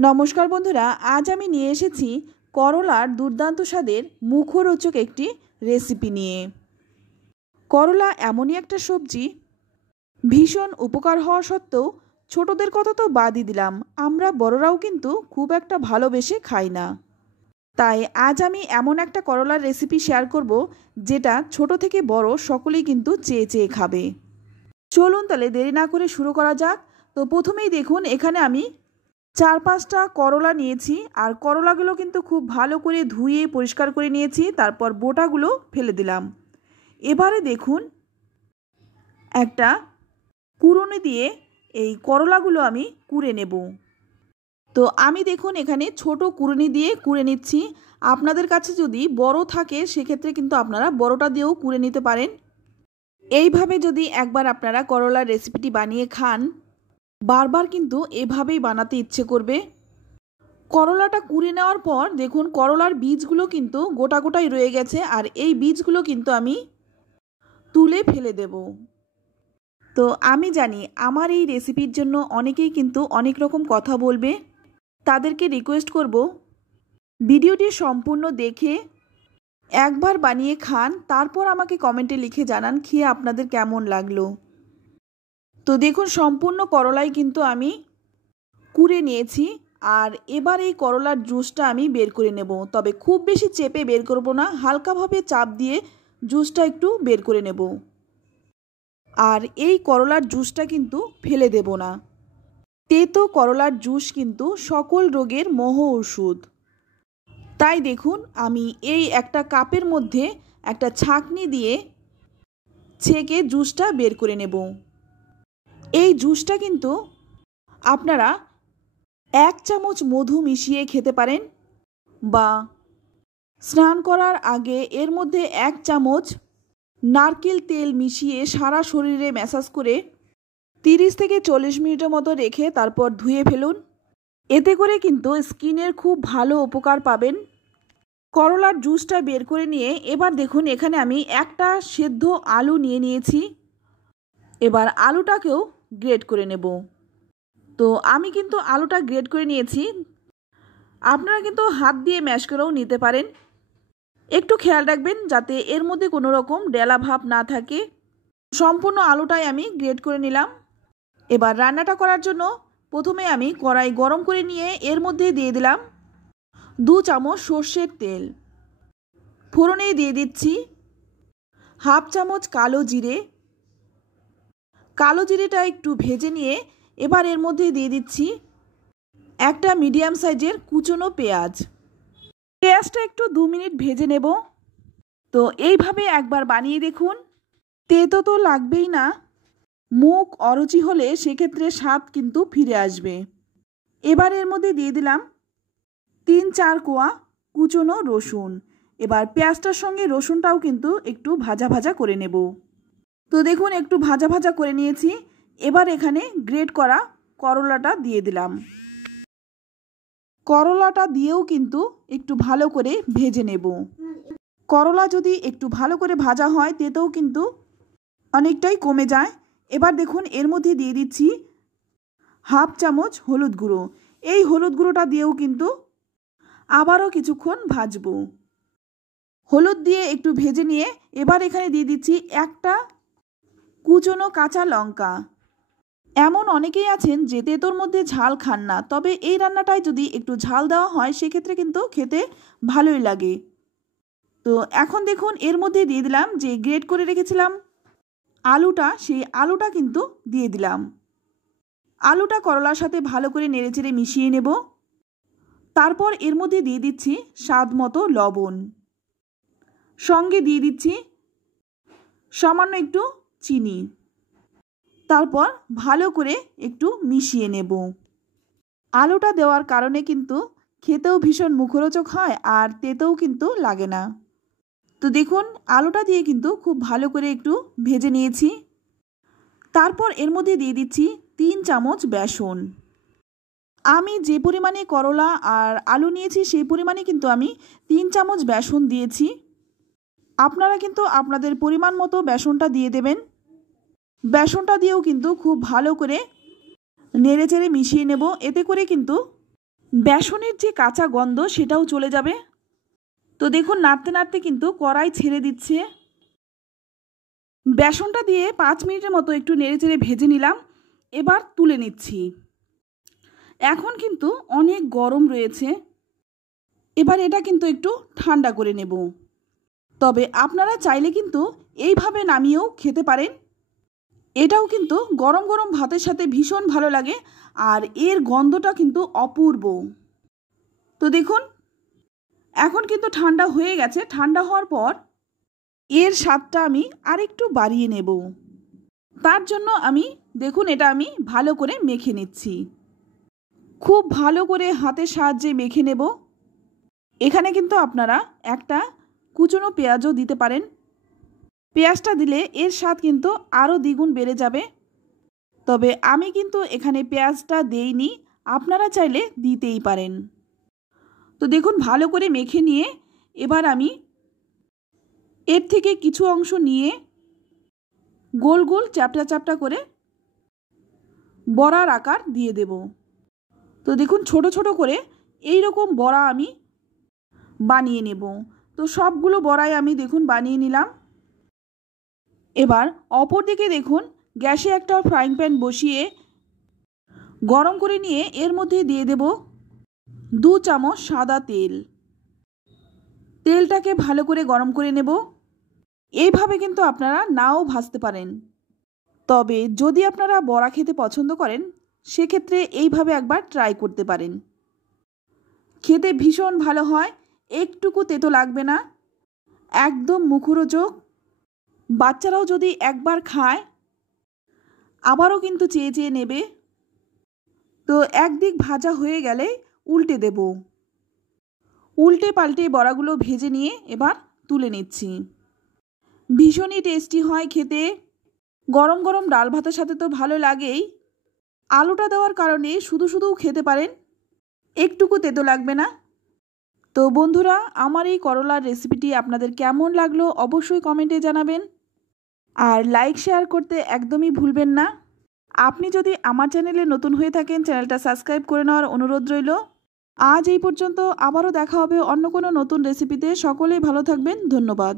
নমস্কার বন্ধুরা, আজ আমি নিয়ে এসেছি করলার দুর্দান্ত স্বাদের মুখরোচক একটি রেসিপি নিয়ে। করলা এমনই একটা সবজি, ভীষণ উপকার হওয়া সত্ত্বেও ছোটদের কথা তো বাদই দিলাম, আমরা বড়রাও কিন্তু খুব একটা ভালোবেসে খাই না। তাই আজ আমি এমন একটা করলার রেসিপি শেয়ার করব যেটা ছোট থেকে বড় সকলেই কিন্তু চেয়ে চেয়ে খাবে। চলুন তাহলে দেরি না করে শুরু করা যাক। তো প্রথমেই দেখুন, এখানে আমি 4-5টা করলা নিয়েছি, আর করলাগুলো কিন্তু খুব ভালো করে ধুয়ে পরিষ্কার করে নিয়েছি, তারপর বোটাগুলো ফেলে দিলাম। এবারে দেখুন, একটা কুড়ুনি দিয়ে এই করলাগুলো আমি কুড়ে নেব। তো আমি দেখুন এখানে ছোট কুড়ুনি দিয়ে কুড়ে নিচ্ছি। আপনাদের কাছে যদি বড় থাকে সেক্ষেত্রে কিন্তু আপনারা বড়টা দিয়েও কুড়ে নিতে পারেন। এইভাবে যদি একবার আপনারা করলার রেসিপিটি বানিয়ে খান, বারবার কিন্তু এভাবেই বানাতে ইচ্ছে করবে। করলাটা কুড়ে নেওয়ার পর দেখুন করলার বীজগুলো কিন্তু গোটা গোটাই রয়ে গেছে, আর এই বীজগুলো কিন্তু আমি তুলে ফেলে দেব। তো আমি জানি আমার এই রেসিপির জন্য অনেকেই কিন্তু অনেক রকম কথা বলবে, তাদেরকে রিকোয়েস্ট করব ভিডিওটি সম্পূর্ণ দেখে একবার বানিয়ে খান, তারপর আমাকে কমেন্টে লিখে জানান খেয়ে আপনাদের কেমন লাগলো। তো দেখুন সম্পূর্ণ করলাই কিন্তু আমি কুড়ে নিয়েছি, আর এবার এই করলার জুসটা আমি বের করে নেব। তবে খুব বেশি চেপে বের করব না, হালকাভাবে চাপ দিয়ে জুসটা একটু বের করে নেব। আর এই করলার জুসটা কিন্তু ফেলে দেব না। তেতো করলার জুস কিন্তু সকল রোগের মহ ওষুধ। তাই দেখুন আমি এই একটা কাপের মধ্যে একটা ছাঁকনি দিয়ে ছেঁকে জুসটা বের করে নেব। এই জুসটা কিন্তু আপনারা 1 চামচ মধু মিশিয়ে খেতে পারেন, বা স্নান করার আগে এর মধ্যে 1 চামচ নারকেল তেল মিশিয়ে সারা শরীরে ম্যাসাজ করে 30 থেকে 40 মিনিটের মতো রেখে তারপর ধুয়ে ফেলুন। এতে করে কিন্তু স্কিনের খুব ভালো উপকার পাবেন। করলার জুসটা বের করে নিয়ে এবার দেখুন এখানে আমি একটা সেদ্ধ আলু নিয়ে নিয়েছি। এবার আলুটাকেও গ্রেট করে নেব। তো আমি কিন্তু আলুটা গ্রেট করে নিয়েছি, আপনারা কিন্তু হাত দিয়ে ম্যাশ করেও নিতে পারেন। একটু খেয়াল রাখবেন যাতে এর মধ্যে কোনো রকম ডেলা ভাব না থাকে। সম্পূর্ণ আলুটাই আমি গ্রেট করে নিলাম। এবার রান্নাটা করার জন্য প্রথমে আমি কড়াই গরম করে নিয়ে এর মধ্যে দিয়ে দিলাম 2 চামচ সর্ষের তেল। ফোড়নে দিয়ে দিচ্ছি 1/2 চামচ কালো জিরে। কালো জিরেটা একটু ভেজে নিয়ে এবার এর মধ্যে দিয়ে দিচ্ছি একটা মিডিয়াম সাইজের কুচনো পেঁয়াজ। পেঁয়াজটা একটু 2 মিনিট ভেজে নেব। তো এইভাবে একবার বানিয়ে দেখুন, তেতো তো লাগবেই না, মুখ অরুচি হলে সেক্ষেত্রে স্বাদ কিন্তু ফিরে আসবে। এবার এর মধ্যে দিয়ে দিলাম 3-4 কোয়া কুচনো রসুন। এবার পেঁয়াজটার সঙ্গে রসুনটাও কিন্তু একটু ভাজা ভাজা করে নেব। তো দেখুন একটু ভাজা ভাজা করে নিয়েছি। এবার এখানে গ্রেট করা করলাটা দিয়ে দিলাম। করলাটা দিয়েও কিন্তু একটু ভালো করে ভেজে নেব। করলা যদি একটু ভালো করে ভাজা হয় তেতেও কিন্তু অনেকটাই কমে যায়। এবার দেখুন এর মধ্যে দিয়ে দিচ্ছি 1/2 চামচ হলুদ গুঁড়ো। এই হলুদ গুঁড়োটা দিয়েও কিন্তু আবারও কিছুক্ষণ ভাজবো। হলুদ দিয়ে একটু ভেজে নিয়ে এবার এখানে দিয়ে দিচ্ছি একটা কুচনো কাঁচা লঙ্কা। এমন অনেকেই আছেন যে তেতোর মধ্যে ঝাল খান না, তবে এই রান্নাটায় যদি একটু ঝাল দেওয়া হয় সেক্ষেত্রে কিন্তু খেতে ভালোই লাগে। তো এখন দেখুন এর মধ্যে দিয়ে দিলাম যে গ্রেট করে রেখেছিলাম আলুটা, সেই আলুটা কিন্তু দিয়ে দিলাম। আলুটা করলার সাথে ভালো করে নেড়েচেড়ে মিশিয়ে নেব। তারপর এর মধ্যে দিয়ে দিচ্ছি স্বাদ মতো লবণ, সঙ্গে দিয়ে দিচ্ছি সামান্য একটু চিনি। তারপর ভালো করে একটু মিশিয়ে নেব। আলুটা দেওয়ার কারণে কিন্তু খেতেও ভীষণ মুখরোচক হয়, আর তেতেও কিন্তু লাগে না। তো দেখুন আলুটা দিয়ে কিন্তু খুব ভালো করে একটু ভেজে নিয়েছি। তারপর এর মধ্যে দিয়ে দিচ্ছি 3 চামচ বেসন। আমি যে পরিমাণে করলা আর আলু নিয়েছি সেই পরিমাণে কিন্তু আমি 3 চামচ বেসন দিয়েছি। আপনারা কিন্তু আপনাদের পরিমাণ মতো বেসনটা দিয়ে দেবেন। বেসনটা দিয়েও কিন্তু খুব ভালো করে নেড়েচেড়ে মিশিয়ে নেব। এতে করে কিন্তু বেসনের যে কাঁচা গন্ধ সেটাও চলে যাবে। তো দেখুন নাড়তে নাড়তে কিন্তু কড়াই ছেড়ে দিচ্ছে। বেসনটা দিয়ে 5 মিনিটের মতো একটু নেড়েচেড়ে ভেজে নিলাম। এবার তুলে নিচ্ছি। এখন কিন্তু অনেক গরম রয়েছে। এবার এটা কিন্তু একটু ঠান্ডা করে নেব। তবে আপনারা চাইলে কিন্তু এইভাবে নামিয়েও খেতে পারেন। এটাও কিন্তু গরম গরম ভাতের সাথে ভীষণ ভালো লাগে, আর এর গন্ধটা কিন্তু অপূর্ব। তো দেখুন এখন কিন্তু ঠান্ডা হয়ে গেছে। ঠান্ডা হওয়ার পর এর স্বাদটা আমি আরেকটু বাড়িয়ে নেব। তার জন্য দেখুন এটা আমি ভালো করে মেখে নিচ্ছি। খুব ভালো করে হাতের সাহায্যে মেখে নেব। এখানে কিন্তু আপনারা একটা কুচনো পেঁয়াজও দিতে পারেন। পেঁয়াজটা দিলে এর স্বাদ কিন্তু আরও দ্বিগুণ বেড়ে যাবে। তবে আমি কিন্তু এখানে পেঁয়াজটা দেইনি, আপনারা চাইলে দিতেই পারেন। তো দেখুন ভালো করে মেখে নিয়ে এবার আমি এর থেকে কিছু অংশ নিয়ে গোল গোল চ্যাপটা চ্যাপটা করে বড়ার আকার দিয়ে দেব। তো দেখুন ছোট ছোট করে এই রকম বড়া আমি বানিয়ে নেব। তো সবগুলো বড়াই আমি দেখুন বানিয়ে নিলাম। এবার অপর দিকে দেখুন গ্যাসে একটা ফ্রাইং প্যান বসিয়ে গরম করে নিয়ে এর মধ্যে দিয়ে দেব 2 চামচ সাদা তেল। তেলটাকে ভালো করে গরম করে নেব। এইভাবে কিন্তু আপনারা নাও ভাজতে পারেন, তবে যদি আপনারা বড়া খেতে পছন্দ করেন সেক্ষেত্রে এইভাবে একবার ট্রাই করতে পারেন। খেতে ভীষণ ভালো হয়, একটুকু তেতো লাগবে না, একদম মুখরোচক। বাচ্চারাও যদি একবার খায় আবারও কিন্তু চেয়ে চেয়ে নেবে। তো একদিক ভাজা হয়ে গেলে উল্টে দেব। উল্টে পাল্টে বড়াগুলো ভেজে নিয়ে এবার তুলে নিচ্ছি। ভীষণই টেস্টি হয় খেতে। গরম গরম ডাল ভাতের সাথে তো ভালো লাগেই। আলুটা দেওয়ার কারণে শুধু শুধুও খেতে পারেন, একটুকু তেতো লাগবে না। তো বন্ধুরা, আমার এই করলার রেসিপিটি আপনাদের কেমন লাগলো অবশ্যই কমেন্টে জানাবেন, আর লাইক শেয়ার করতে একদমই ভুলবেন না। আপনি যদি আমার চ্যানেলে নতুন হয়ে থাকেন চ্যানেলটা সাবস্ক্রাইব করে নেওয়ার অনুরোধ রইল। আজ এই পর্যন্ত, আবারও দেখা হবে অন্য কোনো নতুন রেসিপিতে। সকলেই ভালো থাকবেন, ধন্যবাদ।